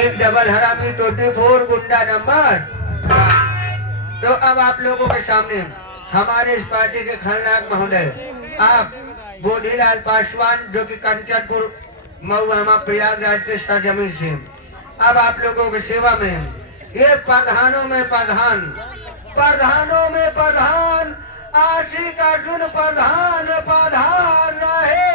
एक डबल हरामी 24 गुंडा नंबर। तो अब आप लोगों के सामने हमारे इस पार्टी के खलनायक महोदय आप बोधीलाल पासवान, जो कि कंचनपुर महुआ प्रयागराज के सरजमीन से अब आप लोगों की सेवा में ये प्रधानों में प्रधान, प्रधानों में प्रधान, आशिक अर्जुन प्रधान प्रधान रहे।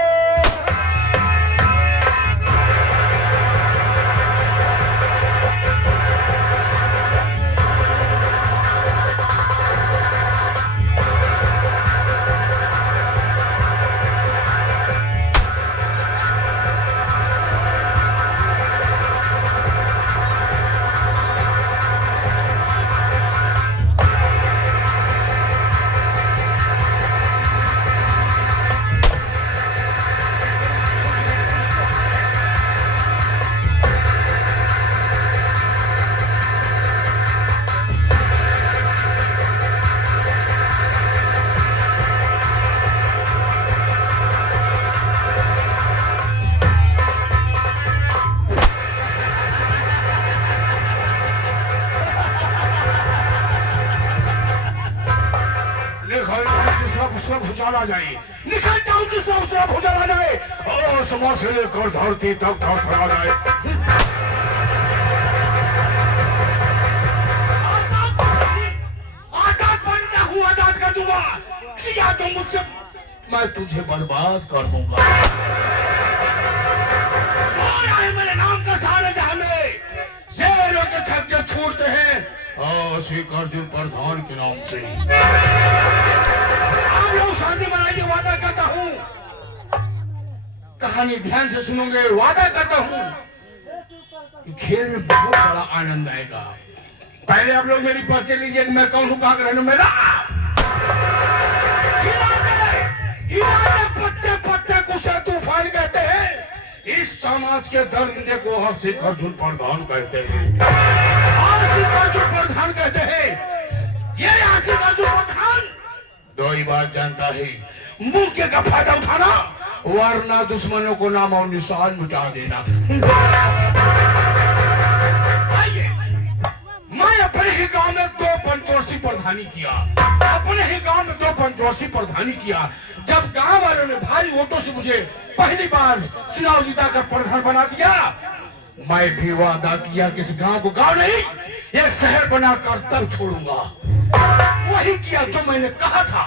उजाला जाए, निकल जाऊं जिसमें उस तरफ उजाला जाए और समाज से लेकर धरती तक धड़धड़ा जाए। आजाद बनना हूँ, आजाद कर दूंगा। किया तो मुझसे, मैं तुझे बर्बाद कर दूंगा। सारा है मेरे नाम का सारे जहां में शेरों के छक्के छूटते हैं आशिक अर्जुन प्रधान के नाम से। आप लोग शांति बनाइए, वादा करता हूँ। कहानी ध्यान से सुनोगे, वादा करता हूँ। खेल में बहुत बड़ा आनंद आएगा। पहले आप लोग मेरी परिचय लीजिए, मैं कौन हूँ, कहाँ रहने मेरा। पत्ते पत्ते कुशल तूफान कहते हैं। इस समाज के दर्द को आशिक अर्जुन प्रधान कहते हैं। आशिक अर्जुन प्रधान कहते हैं। ये आशिक अर्जुन प्रधान दो ही बात जानता है, मौके का फायदा उठाना वरना दुश्मनों को नाम और निशान मिटा देना। आइए, मैं अपने ही गांव में 2 पंचवर्षीय प्रधानी किया। अपने ही गांव में 2 पंचवर्षीय प्रधानी किया। जब गांव वालों ने भारी वोटों से मुझे पहली बार चुनाव जीताकर प्रधान बना दिया, मैं भी वादा किया कि इस गांव को गांव नहीं, एक शहर बनाकर तब छोड़ूंगा। वही किया जो मैंने कहा था।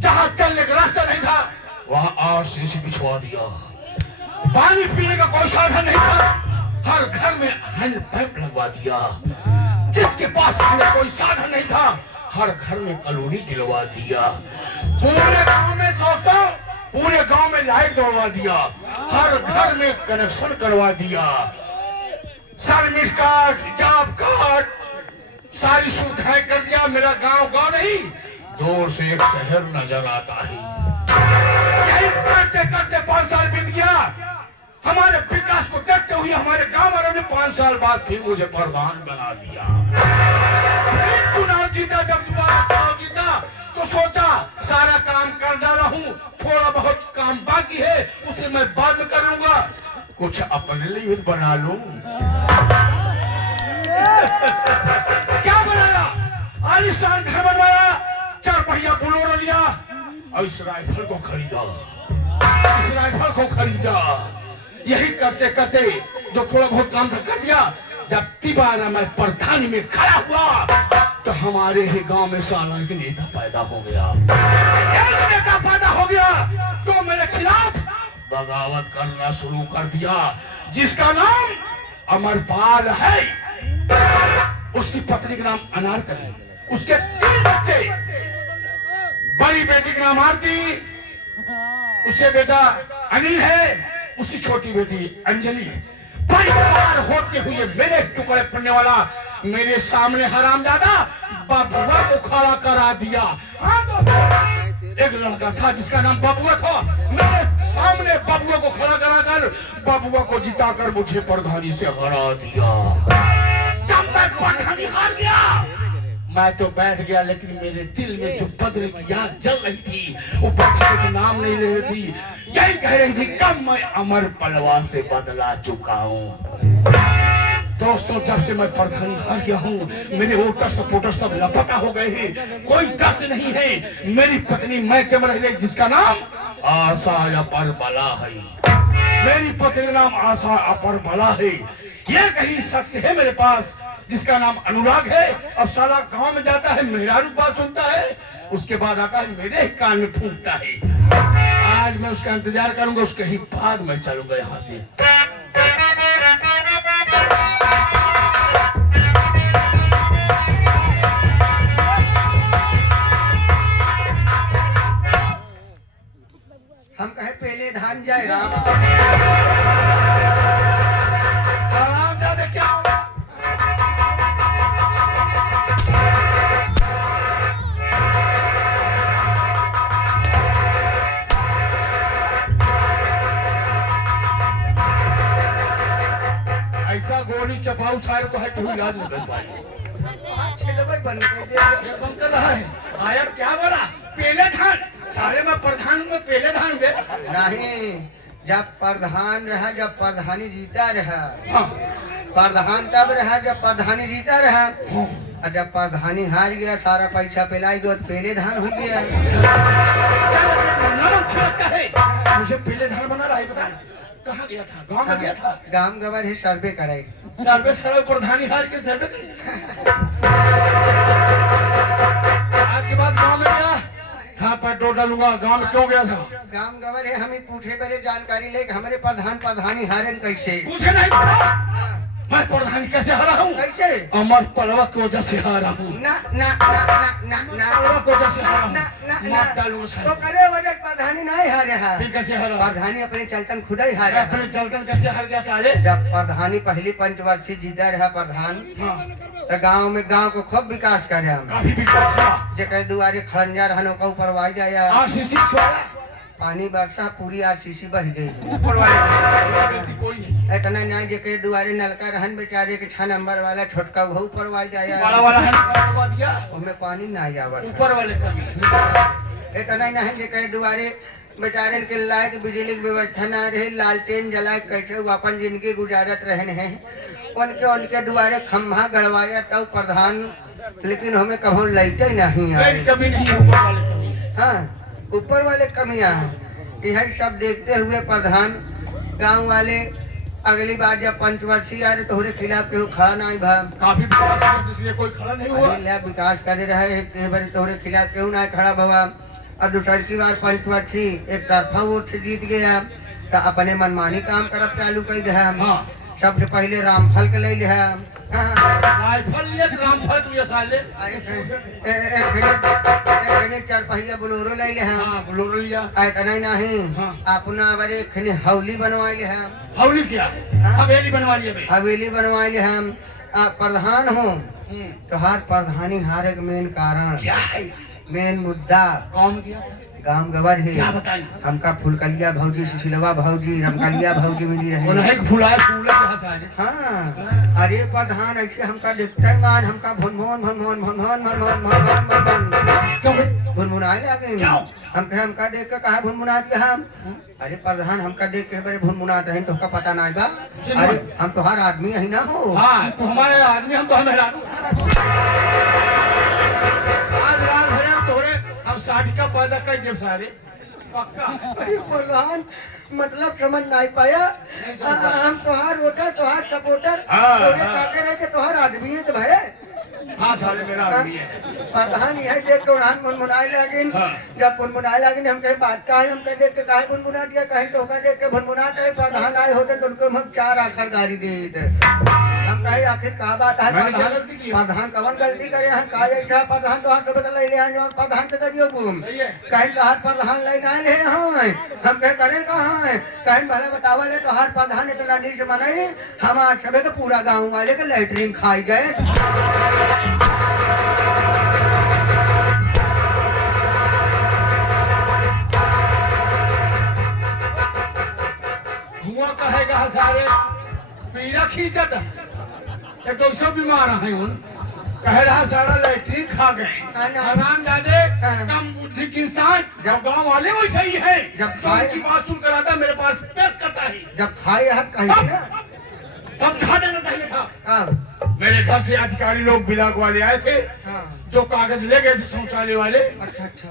जहां चलने का रास्ता नहीं था वहां आरसीसी बिछवा दिया। पानी पीने का कोई साधन नहीं था, हर घर में हैंडपंप लगवा दिया। जिसके पास कोई साधन नहीं था, हर घर में कॉलोनी दिलवा दिया। पूरे गांव में सोचता, पूरे गांव में लाइट दौड़वा दिया। हर घर में कनेक्शन करवा दिया। सर्विस कार्ड, जॉब कार्ड, सारी सुविधाएं कर दिया। मेरा गांव गांव नहीं, दूर से एक शहर नजर आता है। यही करते करते 5 साल बीत गया। हमारे विकास को देखते हुए हमारे गांव वालों ने 5 साल बाद फिर मुझे प्रधान बना दिया। फिर चुनाव जीता। जब दोबारा चुनाव जीता तो सोचा सारा काम कर डाला हूँ, थोड़ा बहुत काम बाकी है उसे मैं बाद में कर लूंगा, कुछ अपने लिए बना लूं। क्या बनाया? आलीशान घर बनवाया, 4 पहिया बुलोरो लिया और इस राइफल को खरीदा। इस राइफल को खरीदा। यही करते करते जो थोड़ा बहुत काम था कर दिया। जब तिबारा मैं प्रधानी में खड़ा हुआ तो हमारे ही गांव में साला एक नेता पैदा हो गया। एक नेता पैदा हो गया तो मेरे खिलाफ बगावत करना शुरू कर दिया, जिसका नाम अमरपाल है। उसकी पत्नी का नाम अनारकली, उसके 3 बच्चे। बड़ी बेटी का नाम आरती, उससे बेटा अनिल है, उसकी छोटी बेटी अंजलि। परिवार होते हुए मेरे टुकड़े पड़ने वाला मेरे सामने हरामजादा बबुआ को खड़ा करा दिया। हाँ दोस्तों, एक लड़का था जिसका नाम बबुआ था। मेरे सामने बबुआ को खड़ा कराकर बबुआ को जिताकर मुझे प्रधानी से हरा दिया। जब मैं प्रधानी हार गया मैं तो बैठ गया, लेकिन मेरे दिल में जो बदले की आग जल रही थी वो बच्चे का नाम नहीं ले रही थी। यही कह रही थी कब मैं अमर पलवा से बदला चुका हूँ। दोस्तों, जब से मैं प्रधानी हार गया हूँ, मेरे वोटर सपोर्टर सब लापता हो गए हैं। कोई दस नहीं है। मेरी पत्नी मैं के रह गई, जिसका नाम आशा अपर बला है। मेरी पत्नी का नाम आशा अपर बला है। ये कहीं शख्स है मेरे पास जिसका नाम अनुराग है। अब साला गांव में जाता है, मेहरारू बात सुनता है, उसके बाद आता है मेरे ही कान में फूंकता है। आज मैं उसका इंतजार करूंगा, उसके ही बाद मैं चलूंगा यहाँ से। हम कहे पहले धान जाए राम। राम जादे क्या? ऐसा गोली चपाऊ सारे तो है, तू इलाज नहीं कर पाए। बन गए एकदम चल रहा है। आया क्या बोला? पहले धान सारे में प्रधान में पहले धान हुए नहीं। जब प्रधान रहा, जब प्रधानी जीता रहा। हाँ। प्रधान तब रहा जब प्रधानी जीता रहा। हाँ। और जब प्रधानी हार गया, सारा पैसा पिलाई गया, तो पहले धान हो गया। है मुझे पहले धान बना रहा है। बता कहाँ गया था? गांव में गया था। गांव गवर है सर्वे कराई। सर्वे प्रधानी हार के सर्वे करे। आज के बाद गांव में गया था, पर डो डालूंगा। गांव में क्यों गया था? गांव गवर है, हमें पूछे पहले जानकारी ले हमारे प्रधानी हारन कैसे। पूछे नहीं पता। मैं प्रधानी कैसे हारा हूँ? कैसे? अमर पलवा की वजह से हारा हूँ। ना ना ना ना ना ना पलवा की वजह से हारा हूँ। ना ना मार डालूंगा साहब। तो करे वजह प्रधानी नहीं हारे है। फिर कैसे हारा? प्रधानी अपने चलतन खुद ही हारे। अपने चलकर कैसे हार गया साले? जब प्रधानी पहली पंचवर्षीय जीता रहा प्रधान, हाँ। तो गांव को खूब विकास करे हम। काफी विकास किया। जेकर दुआरे खड़ंजा रहन ओकर ऊपर वाई जाया। आरसीसी छुआया। पानी बरसा पूरी आरसीसी बह गई। ऊपर वाले कोई नहीं। इतना नहीं जेकर दुआरे नलका रहन बेचारे के 6 नंबर वाला छोटका वो ऊपर वाई जाया। बड़ा वाला है करवा दिया। उसमें पानी नहीं आवत। ऊपर वाले कमी। इतना नहीं जेकर दुआरे बेचारे के लाइट बिजली की व्यवस्था न रहे, लालटेन जला कैसे वो अपन जिंदगी गुजारत रहने हैं। उनके दुआरे खम्भा गड़वाया तब प्रधान, लेकिन हमें कभी लाइटे नहीं आए। कभी नहीं ऊपर वाले कमी। हाँ, ऊपर वाले कमियां हैं। यह सब देखते हुए प्रधान गांव वाले अगली बार जब पंचवर्षीय आ रहे तो खिलाफ केहू खड़ा नहीं भा। काफी विकास किया, इसलिए कोई खड़ा नहीं हुआ। विकास करे रहे, तोहरे खिलाफ केहू नहीं खड़ा भवा। और दूसरी की बार पंचवर्षीय एक तरफा वोट से जीत गया, तो अपने मनमानी काम करब चालू कर दे। हाँ। सबसे पहले रामफल के ले लिया। राइफल ले रामफल के साले। एक 4 पहिया बोलेरो ले लिया। हाँ, बोलेरो लिया। इतना नहीं, हाँ। अपना बड़े खने हवेली बनवा लिया। हवेली क्या? हवेली बनवा लिया बे। हवेली बनवा लिया। हम प्रधान हो तो हर प्रधानी हारे का मेन कारण क्या है? मेन मुद्दा कौन गया था? गांव गवर है। क्या बताई? हमका फुलकलिया भौजी, सुशीलवा भौजी, रमकलिया भौजी मिली रही। उन्हें फुलाए फूले कहाँ से आए? हाँ, अरे प्रधान ऐसे हमका देखता है मान, हमका भुनभुन भुनभुन भुनभुन भुनभुन भुनभुन भुनभुन क्यों? भुनभुनाए लगे। हमका देख के कहा भुनभुनात के हम। अरे प्रधान हमका देख के बड़े भुनभुनाते हैं, तो का पता नहीं बा। अरे हम तो हर आदमी ही ना हो। हाँ, तो हमारे आदमी हम तो हमें हम 60 का पैदा कर दे सारे पक्का। अरे प्रधान मतलब समझ नहीं पाया। हम तोहार वोटर, तोहार सपोर्टर, तोहार आदमी है तो भाई। हाँ साले मेरा आदमी है। प्रधान यह देख के उन्हान मुनमुनाए लगिन। जब मुनमुनाए लगिन हम कहे बात का है, हम कहे देख के काहे मुनमुना दिया, कहीं तो होगा देख के मुनमुनाते है। प्रधान आए होते तो उनको हम 4 आखर गाड़ी दे देते। हम कहे आखिर कहा बात है? प्रधान कवन गलती करे हैं? कहा ऐसा प्रधान तो हाथ से ले ले जो प्रधान से करियो गुम कहीं तो हाथ प्रधान ले ना ले। हाँ, हम कहे करे कहाँ है? कहीं भले बतावा ले तो हाथ प्रधान इतना नीच मनाई, हम आज सबे के पूरा गाँव वाले के लैटरिन खाई गए। हुआ कहेगा सारे पीड़ा खींचत एक 200 बीमार है उन कह रहा सारा लैट्रिन खा गए। आराम जादे कम बुद्धि के इंसान जब गांव वाले वैसे ही है। जब खाए की बात सुन कर आता मेरे पास पेश करता है। जब खाए हाथ कहीं ना समझा देना चाहिए था। उधर से अधिकारी लोग बिलाग वाले आए थे, हाँ। जो कागज ले गए थे शौचालय वाले, अच्छा अच्छा।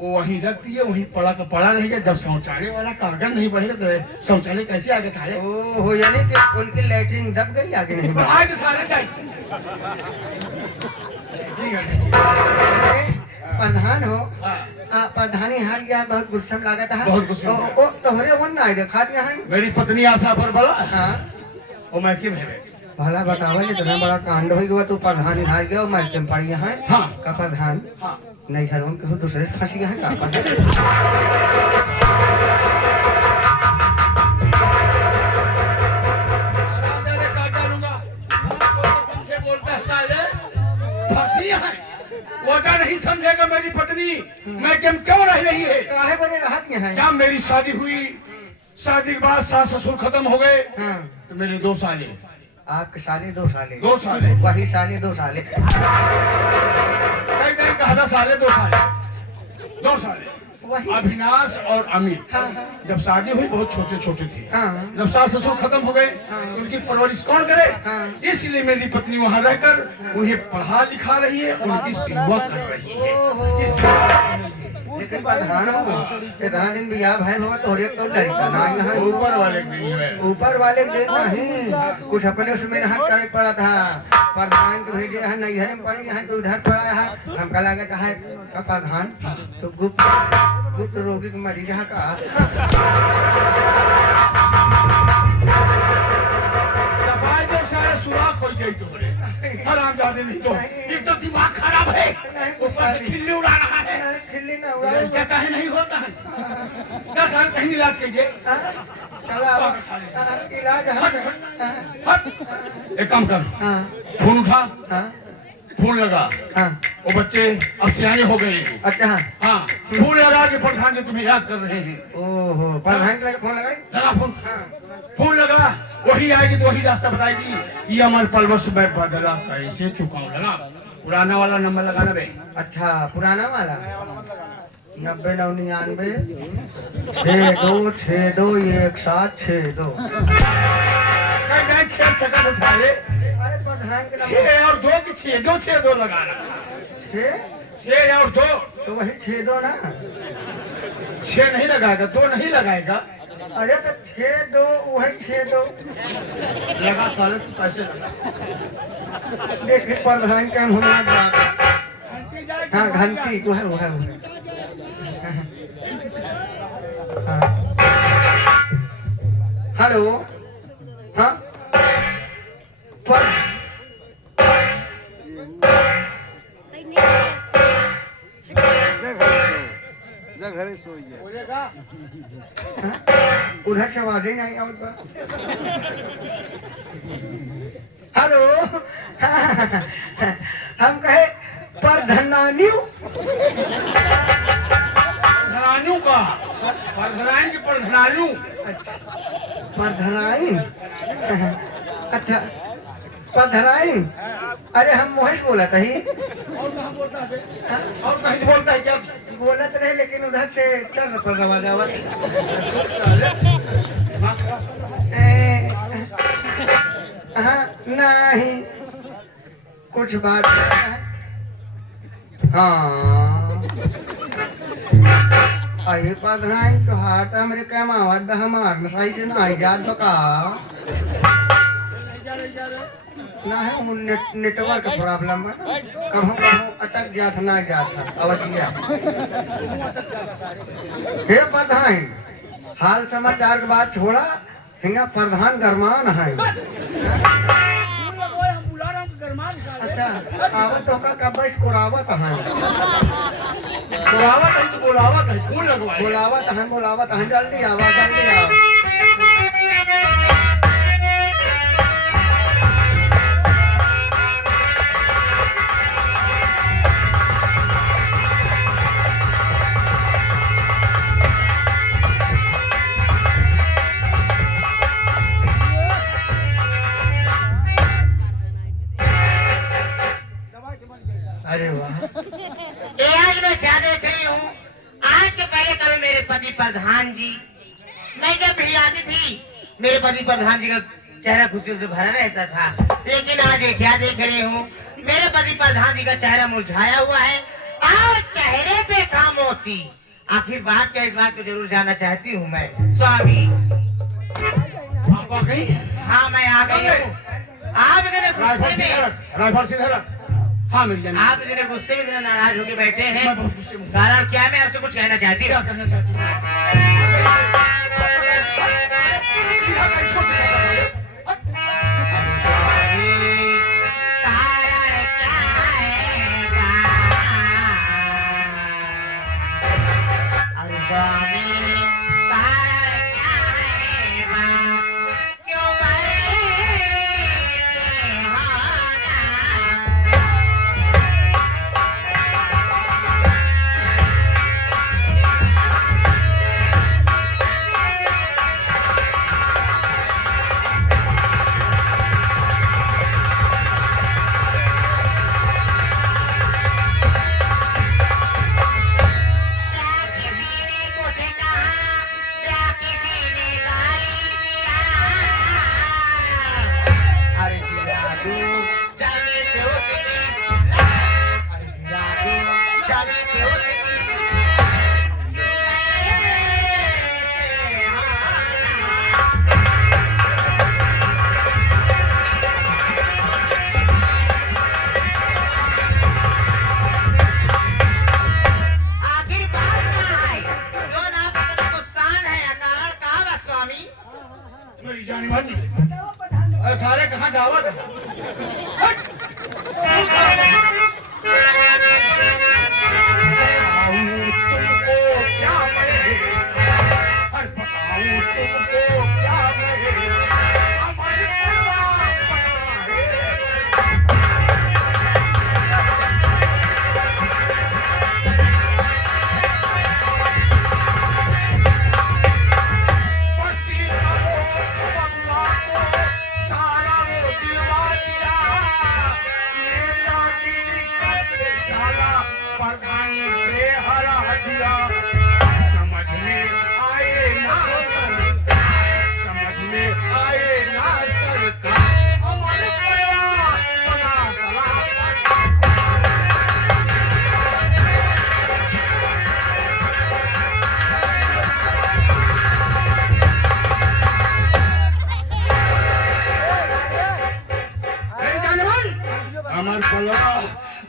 वो वहीं रख दिए, वहीं पड़ा का पड़ा रहेगा। जब शौचालय वाला कागज नहीं बढ़ेगा तो शौचालय कैसे आगे सारे? ओ हो, यानी कि उनकी लैट्रिन दब गई, आगे नहीं बढ़ी। आगे सारे जाए। ठीक है जी। अरे, प्रधान हो, हाँ। प्रधानी हार गया, बहुत गुस्सा में लागत है। बहुत गुस्सा में। ओ तोहरे वन ना देखा यहाँ। मेरी पत्नी आशा पर बड़ा, हाँ। वो मैं क्यों भेजे? भला बतावा, इतना बड़ा कांड हो गया, तू प्रधानी हार गया और मैं तुम पड़ी यहाँ। हाँ। का प्रधान हाँ। नहीं हर हम क्यों दूसरे से फंसी गए हैं का? वजह नहीं समझेगा मेरी पत्नी, मैं क्यों रह रही है? काहे बड़े राहत यहाँ? जब मेरी शादी हुई, शादी के बाद सास ससुर खत्म हो गए, हाँ। तो मेरे 2 साले। आपके साले 2 साले? 2 साले। वही साले 2 साले। कई नहीं कहा था साले 2 साले। 2 साले वही। अविनाश और अमित। हाँ, हाँ। जब शादी हुई बहुत छोटे छोटे थे। हाँ। जब सास ससुर खत्म हो गए, हाँ। उनकी परवरिश कौन करे? हाँ। इसलिए मेरी पत्नी वहाँ रहकर उन्हें पढ़ा लिखा रही है, उनकी सेवा कर रही है। इसलिए लेकिन प्रधान हो, इतना दिन बियाह भाई हो तो तो लड़का ना यहाँ ऊपर वाले के दिन में ऊपर वाले के दिन नहीं, कुछ अपने उसमें मेहनत करे पड़ा था। प्रधान को भेजे है, नहीं है पड़ी है तो उधर पड़ा है। हमका लगा है का प्रधान तो गुप्त रोगी के मरीज है का। जब सारे सुराख हो जाए तुम्हारे आराम जाते नहीं तो एक तो दिमाग खराब है, ऊपर से खिल्ली उड़ा रहा है। खिल्ली ना उड़ा, लड़का काहे नहीं होता है? 10 साल कहीं इलाज कीजिए। चला इलाज एक काम कर, हाँ फोन उठा, हाँ फोन लगा। हाँ। वो बच्चे अब सियाने हो गए हैं। अच्छा हाँ, फोन लगा के प्रधान जी तुम्हें याद कर रहे हैं। ओहो, प्रधान के लगे फोन लगाई? लगा फोन। फोन लगा, वही आएगी तो वही रास्ता बताएगी कि अमर पलवश मैं बदला कैसे चुकाऊं। लगा पुराना वाला नंबर लगाना बे। अच्छा पुराना वाला 90 99 62 62 1762। 6 सेकंड साले। अरे प्रधान के नंबर 6 और 2 की 6 2 6 2 लगाना। 6 और 2 तो वही 62 ना। 6 नहीं लगाएगा, 2 नहीं लगाएगा। अरे तो 62 वही 62 लगा साले तू कैसे लगा? देखिए प्रधान का होना बात। हाँ घंटी वो है वो है वो है। हाँ। हेलो हाँ पर घरे सोई है। उधर से आवाज ही नहीं आवत बा। हेलो हम कहे प्रधानियों प्रधानियों का प्रधान की प्रधानियों। प्रधानाई अच्छा प्रधानाई। अरे हम मोहेश बोला था ही और कहीं से बोलता है क्या? बोलत रहे लेकिन उधर से चल पर रवाजा हाँ नहीं कुछ बात है। हाँ आई प्रधान तो हाथ हमरे कमावत हमार सही से ना जात बका ना है वो नेटवर्क प्रॉब्लम है। कहूँ अटक जात ना जात अवधिया। हे प्रधान हाल समाचार के बाद छोड़ा हिंगा प्रधान गरमान है। अच्छा आवत तो का बस कोरावत है। बुलावत है तो बुलावत है, फोन लगवाए। बोलावत है जल्दी आवा जल्दी आवा। अरे वाह ये आज मैं क्या देख रही हूँ? आज के पहले कभी मेरे पति प्रधान जी, मैं जब भी आती थी मेरे पति प्रधान जी का चेहरा खुशियों से भरा रहता था। लेकिन आज ये क्या देख रही हूँ, मेरे पति प्रधान जी का चेहरा मुरझाया हुआ है और चेहरे पे खामोशी। आखिर बात क्या, इस बात को जरूर जानना चाहती हूँ मैं। स्वामी आप आ गई? हाँ मैं आ गई हूँ। आप इतने गुस्से में, राइफल सीधा रख। हाँ मेरी जान, आप इतने गुस्से में, इतने नाराज होकर बैठे हैं, मैं बहुत गुस्से में हूँ। कारण क्या है? मैं आपसे कुछ कहना चाहती क्या हूँ। कहना चाहती हूँ? सीधा कर, इसको सीधा कर। कारण क्या है? अरे स्वामी, कारण क्या है? क्यों बैठे हो ना? क्या किसी ने कुछ कहा, क्या किसी ने गाली दिया? अरे जिरादू जमी पे उठती, अरे जिरादू जमी पे उठती। आखिर बात क्या है? जो ना पता गुस्सान है, कारण कहाँ बा स्वामी? मेरी जानी मानी, अरे सारे कहाँ दावत है? हट! तुमको क्या मैं, अरे बताऊं तुमको क्या मैं, हमारे परिवार पर है। पति का वो बंगला को सारा वो दिलवा दिया, ये जानी करके साला प्रधान से हरा दिया। समझ में आए ना सरकार, समझ में आए ना सरकार, हमारे परिवार बना सलाह। मेरी जाने मन, हमारे पलवा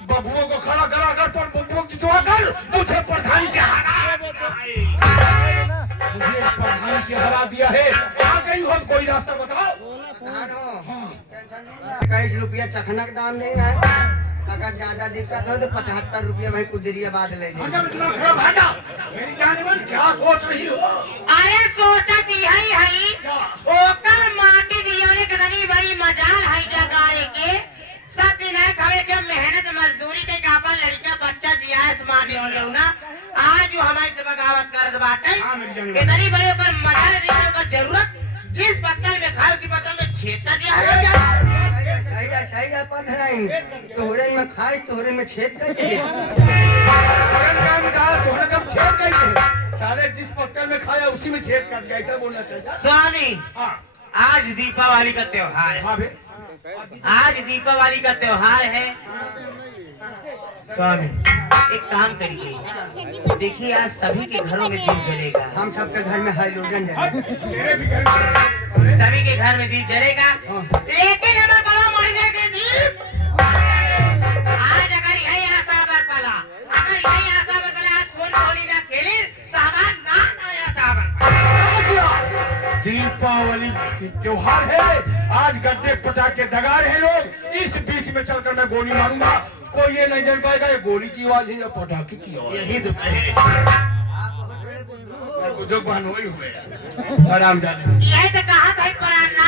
बबुओं को खड़ा करा कर पर बबुओं को जितवा कर मुझे प्रधानी से हरा मुझे प्रधानी से हरा दिया है। आ गई हो तो कोई रास्ता बताओ। प्रधान हो, टेंशन नहीं है। 21 रुपया चखना का दाम नहीं है। अगर ज्यादा दिक्कत हो तो 75 रुपया भाई कुदरिया बाद ले जाए। भाजा में इतना खड़ा भाजा। मेरी जाने मन क्या सोच रही हो? अरे सोचत यही है, क्या? ओकर माटी दियोने के तनी बड़ी मजाल है जगाए के। सब दिन है खवे के मेहनत मजदूरी के कापा लड़का बच्चा जिया इस माटी हो ना। आज जो हमारे से बगावत करत बाटे, हाँ, मेरी जानी के तनी बड़ी ओकर मजाल दिया, ओकर जरूरत जिस पत्तल में खाए उसी पत्तल में छेद कर दिया हो जा। सही है पंधराई तोहरे में खाए तोहरे में छेद कर दिए। अगर काम कहा तोहने कब छेद कर दिए? साले जिस पत्तल में खाया उसी में छेद कर दिया, ऐसा बोलना चाहिए। स्वामी, हाँ आज दीपावली का त्योहार है। हाँ बे, आज दीपावली का त्योहार है। स्वामी एक काम करिए, देखिए आज सभी के घरों में दीप जलेगा। हम सबके घर में हाइड्रोजन जले। तेरे भी घर में सभी के घर में दीप जलेगा, लेकिन हमें बड़ा महीने के दीप आज अगर यही आशा पर पला, अगर यही आशा पर पला आज कौन होली ना खेले तो हमारा नाम आया आशा पर पला। दीपावली की त्योहार है, आज गड्ढे पटाखे दगा रहे लोग। इस बीच में चलकर मैं गोली मारूंगा, कोई ये नहीं जान पाएगा ये गोली की आवाज है या पटाखे की आवाज। यही दुख है। बुजुर्ग हुए आराम जाने। यही तो कहा था पुराना,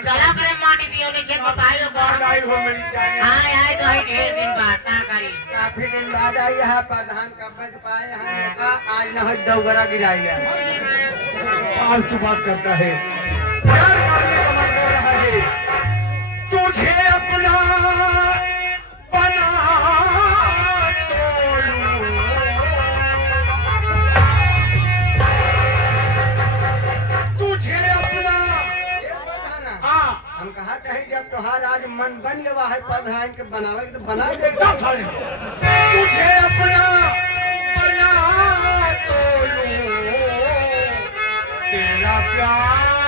चला करे माटी दियो ने खेत बताइयो कौन। आए आए तो ही ढेर दिन बात ना करी। काफी दिन बाद आई है प्रधान कब बज पाए हमने कहा आज न हो डोगरा गिराइया। फालतू बात करता है, प्यार करने का मन कर रहा है, तुझे अपना बना तो लूं। तुझे अपना, हाँ हम कहा कहीं जब तुहार आज मन बन गया है प्रधान के बनावे तो बना दे। क्या साले तुझे अपना बना तो लूं, तेरा प्यार